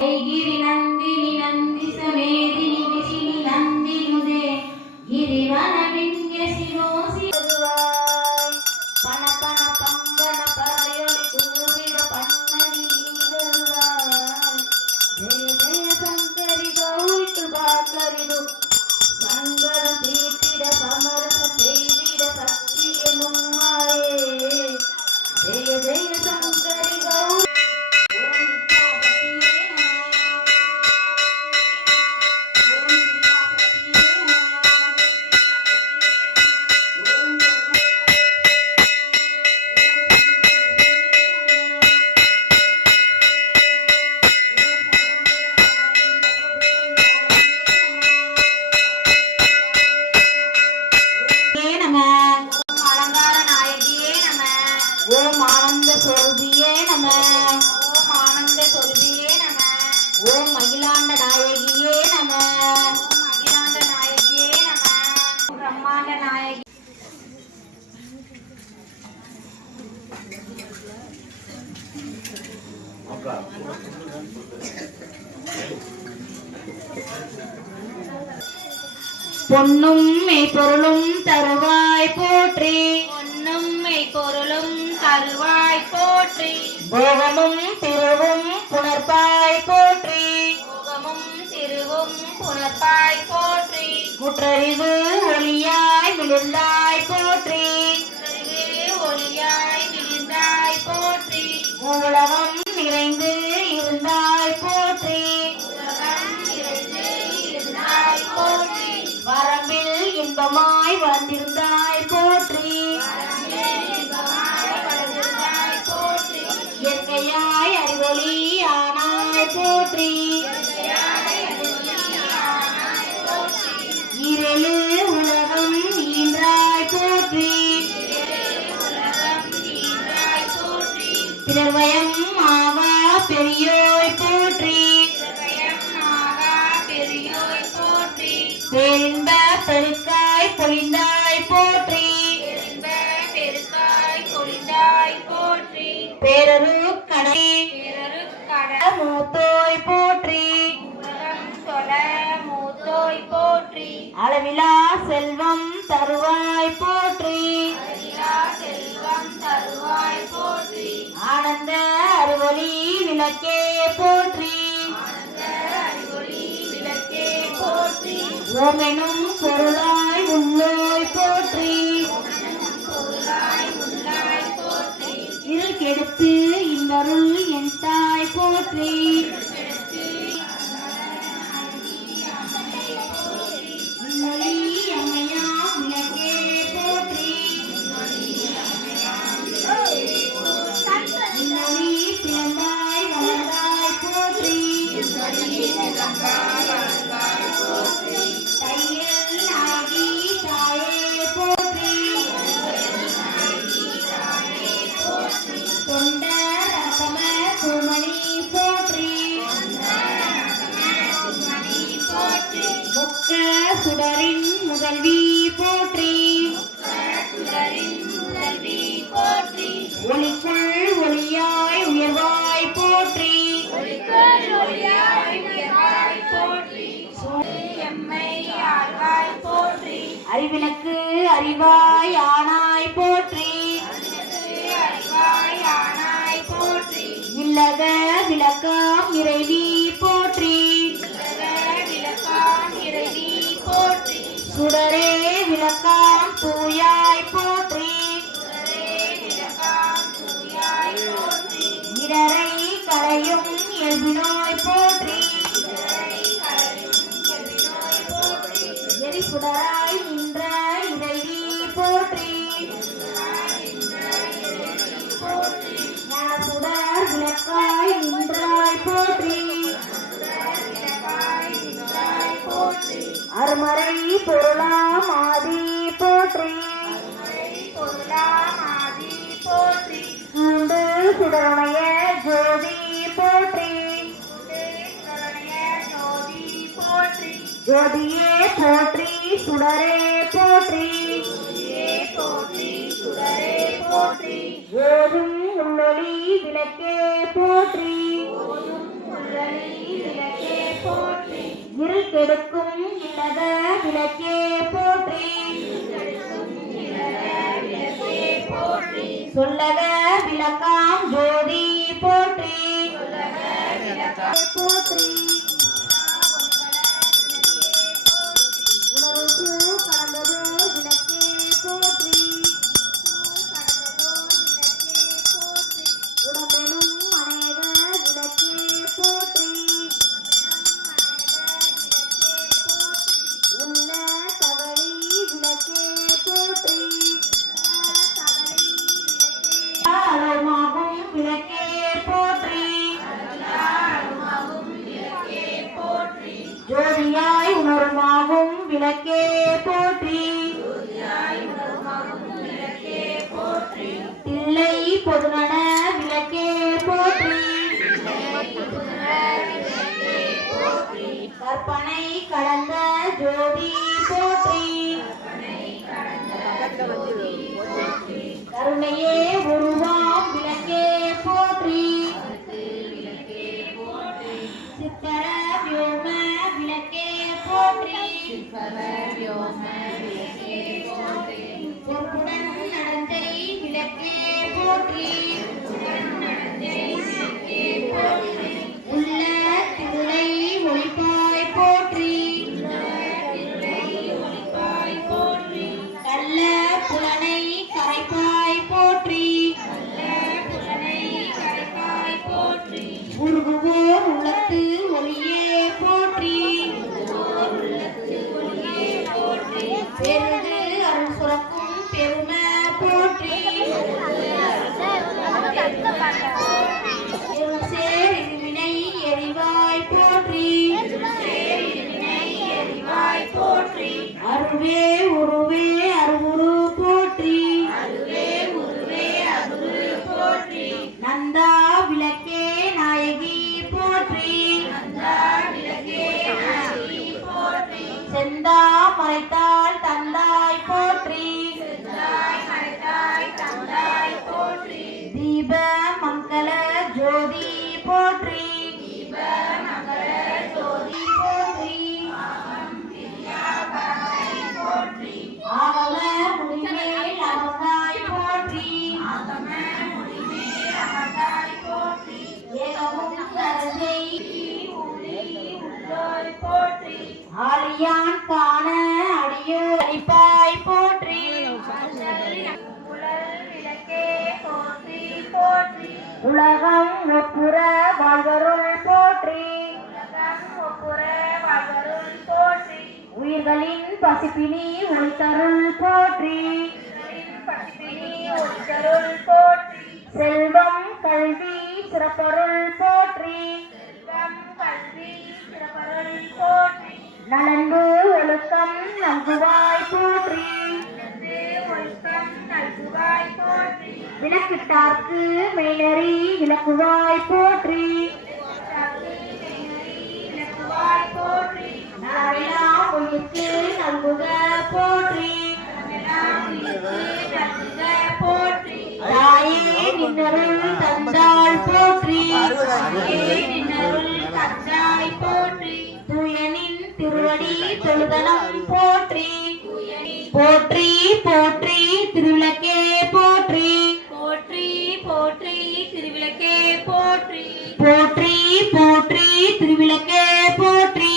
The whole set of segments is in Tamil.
गिरि नंदिनी नंदी समेदिनी विशिनी नंदी मुदे गिरिवन विन्यसिनोसि पन पन पंगन परयोलि कूविड पन्ननि नीदरुवाय जय जय शंकरि गौरितु बाकरिदु संगरम तीर्थिड समरस सेविड शक्ति एनुम्माये जय जय शंकरि गौरी பொன்னும் மெய்ப்பொருளும் தருவாய் போற்றி பொன்னும் மெய்ப்பொருளும் தருவாய் போற்றி போகமும் திருவும் புணர்ப்பாய் போற்றி போகமும் திருவும் புணர்ப்பாய் போற்றி முற்றறிவு ஒளியாய் விழுந்தாய் போற்றி ஒளியாய் விழுந்தாய் போற்றி உலகம் நிறைந்து இருந்தாய் போற்றி உலகம் நிறைந்து இருந்தாய் போற்றி வரம்பில் இன்பமாய் வந்திருந்தாய் போற்றி இயற்கையாய் அறிவொளி ஆனாய் போற்றி இரவு உலகம் ஈன்றாய் போற்றி பிறர்வயம் ஆவா பெரியோய் போற்றி பேரின்ப பெருக்காய் பொழிந்தாய் போற்றி பேரரு கடை மூத்தோய் போற்றி அளவிலா செல்வம் தருவாய் போற்றி ஆனந்த அறிவொளி விளக்கே போற்றி ஓமெனும் பொருளாய் உள்ளோய் போற்றி இருள் கெடுத்து இன்பருள் என் தாய் போற்றி அம்மையா விளக்கே போற்றி பிறந்தாய் வளர்ந்தாய் போற்றி தையல் ஆகி தாயே போற்றி தொண்ட ரசம குமணி போற்றி முக்க சுடரின் முதல்வி போற்றி ஒளிக்குள் ஒளியாய் உயர்வாய் போற்றி அறிவினக்கு அறிவாய் ஆனாய் போற்றி இல்லக விளக்காம் இறைவி போற்றி சுடரே விளக்காம் தூயாய் போற்றி இடரை களையும் எல்பினோய் போற்றி எரி சுடராய் நின்ற இறைவி போற்றி சுடர் விளக்காய் நின்றாய் போற்றி அருமறை பொருளாம் ஆதி போற்றி சூண்டு சுடருடைய ஜோதி போற்றி ஜோதியே போற்றி சுடரே போற்றி ஏதும் உள்ளொளி விளக்கே போற்றி விளக்கே போற்றி இருள் கெடுக்கும் இல்லத விளக்கே போற்றி சொல்லக விளக்காம் ஜோதி போற்றி போற்றி உணர்வு கடந்ததோ விளக்கே போற்றி உடம்பெனும் அநேக விளக்கே போற்றி உள்ள தவறி விளக்கே போற்றி அருமாகும் விளக்கே போற்றி ஜோதியாய் உணருமாகும் விளக்கே போற்றி தில்லை பொதுநட விளக்கே போற்றி கற்பனை கடந்த ஜோதி போற்றி கருணையே உருவாம் விளக்கே போற்றி சித்தர வியோம விளக்கே போற்றி பொறுப்புடன் நடந்தை விளக்கே போற்றி உள்ள திரை ஒளிப்பாய் போற்றி கள்ள புலனை கரைப்பாய் போற்றி உருகுவோர் உள்ளத்து ஒளியே போற்றி பெருது அருள் சுரக்கும் பெரும போற்றி சேர் வினை எரிவாய் போற்றி அருவே உருவே அருவுரு போற்றி நந்தா விளக்கே நாயகி போற்றி செந்தா மறைத்தாள் தந்தாய் போற்றி தீப மங்கள ஜோதி போற்றி ஆகம முடிமேல் அமர்ந்தாய் போற்றி ஏகமும் தரஞ்சை ஆலியான் காண அடியோ அளிப்பாய் போற்றி உலகம் ஒப்புற வாழ்வருள் போற்றி உயிர்களின் பசிப்பினி ஒளித்தருள் போற்றி செல்வம் கல்வி சிறப்பருள் போற்றி நலன்பு ஒழுக்கம் நல்குவாய் போற்றி விளக்கிட்டார்க்கு மெய்நெறி விளக்குவாய் போற்றி நலமெல்லாம் உயிர்க்கு நல்குக போற்றி தாயே நின்னருள் தந்தாள் போற்றி தூயனின் திருவடி தொழுதலம் போற்றி போற்றி போற்றி திருவிளக்கே போற்றி போற்றி போற்றி திருவிளக்கே போற்றி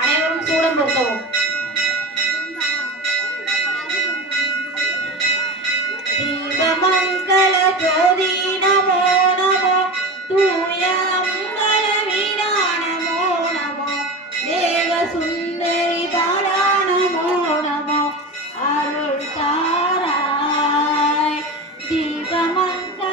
அனைவரும் சூடம் பொருத்தவும். தீபமங்கள ஜோதி நமோ நமோ தூய மங்கள வீணா நமோ நமோ தேவ சுந்தரி பாலா நமோ நமோ அருள் தாராய் தீபமங்கள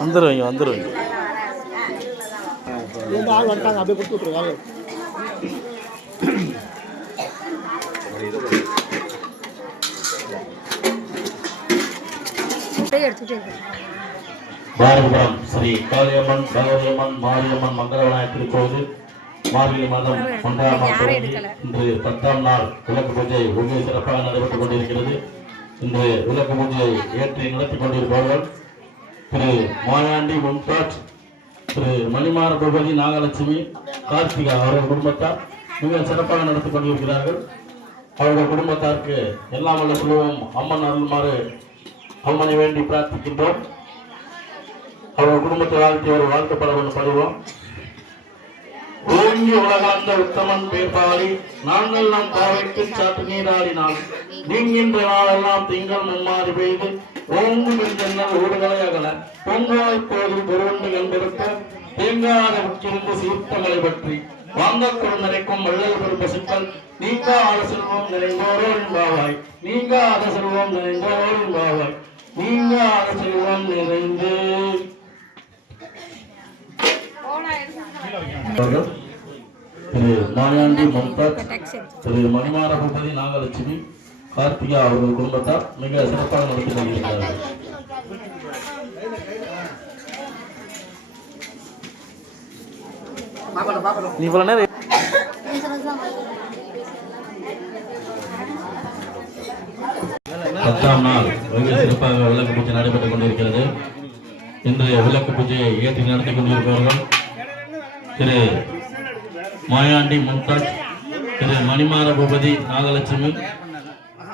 வந்துடுவீங்க வந்துடுவீங்க. ஆள் வந்துட்டாங்க, அப்படியே கொடுத்து விட்ருங்க. பாரதிபுரம் ஸ்ரீ காளியம்மன் பகவதியம்மன் மாரியம்மன் மங்களவிநாயகர் திருக்கோவில் மார்கழி மாதம் 1ஆம் நாள் இன்று 10ஆம் நாள் விளக்கு பூஜை வெகு சிறப்பாக நடைபெற்றுக் கொண்டிருக்கிறது. இன்று விளக்கு பூஜையை ஏற்றி நடத்திக் கொண்டிருப்பவர்கள் திரு மாயாண்டி மும்தாஜ், திரு மணிமார பூபதி, நாகலட்சுமி, கார்த்திகா அவர்கள் குடும்பத்தார் மிக சிறப்பாக நடத்திக் கொண்டிருக்கிறார்கள். அவருடைய குடும்பத்தாருக்கு எல்லாம் வல்ல சொல்லுவோம் அம்மன் அருள்மாறு அம்மனை வேண்டி பிரார்த்திக்கின்றோம். அவர்கள் குடும்பத்தை வாழ்த்தி ஒரு வாழ்க்கப்பட வேண்டும் படுவோம். ஓங்கி உலகாந்த உத்தமன் பேர்பாடி நாங்கள் நம் தாவைக்கு சாட்டு நீராடினால் நீங்கின்ற நாளெல்லாம் திங்கள் மும்மாறி பெய்து ஓங்கும் எண்ணல் ஊடுகளை அகல பொங்காய் போதில் பொருவண்டு கண்டிருக்க தேங்காத உச்சிருந்து சீர்த்த மலை பற்றி வாங்கக்குள் நிறைக்கும் வள்ளல் பெரும் பசுக்கள் நீங்காத செல்வம் நிறைந்தோரின் பாவாய் நீங்காத செல்வம் நிறைந்தோரின் பாவாய் நீங்காத செல்வம் நிறைந்து திரு மாயாண்டி மும்தாஜ், திரு மணிமார பூபதி, நாகலட்சுமி, கார்த்திகா அவர்கள் குடும்பத்தார் மிக சிறப்பாக நடத்தி வருகிறார்கள். நீ இவ்வளவு நேரம் 10ஆம் நாள் வெகு சிறப்பாக விளக்கு பூஜை நடைபெற்றுக் கொண்டிருக்கிறது. இன்றைய விளக்கு பூஜையை ஏற்றி நடத்தி கொண்டிருப்பவர்கள் திரு மாயாண்டி மும்தாஜ், திரு மணிமார பூபதி, நாகலட்சுமி,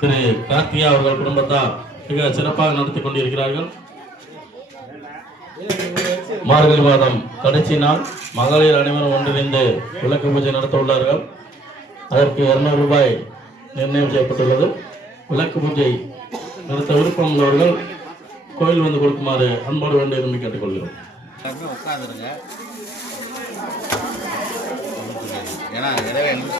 திரு கார்த்திகா அவர்கள் குடும்பத்தார் மிக சிறப்பாக நடத்தி கொண்டிருக்கிறார்கள். மார்கழி மாதம் கடைசி நாள் மகளிர் அனைவரும் ஒன்றிணைந்து விளக்கு பூஜை நடத்த உள்ளார்கள். அதற்கு 200 ரூபாய் நிர்ணயம் செய்யப்பட்டுள்ளது. விளக்கு பூஜை நடத்த விருப்பம் உள்ளவர்கள் கோயில் வந்து கொடுக்குமாறு அன்போடு வேண்டி விரும்பி கேட்டுக்கொள்கிறோம். உட்காந்துருங்க, ஏன்னா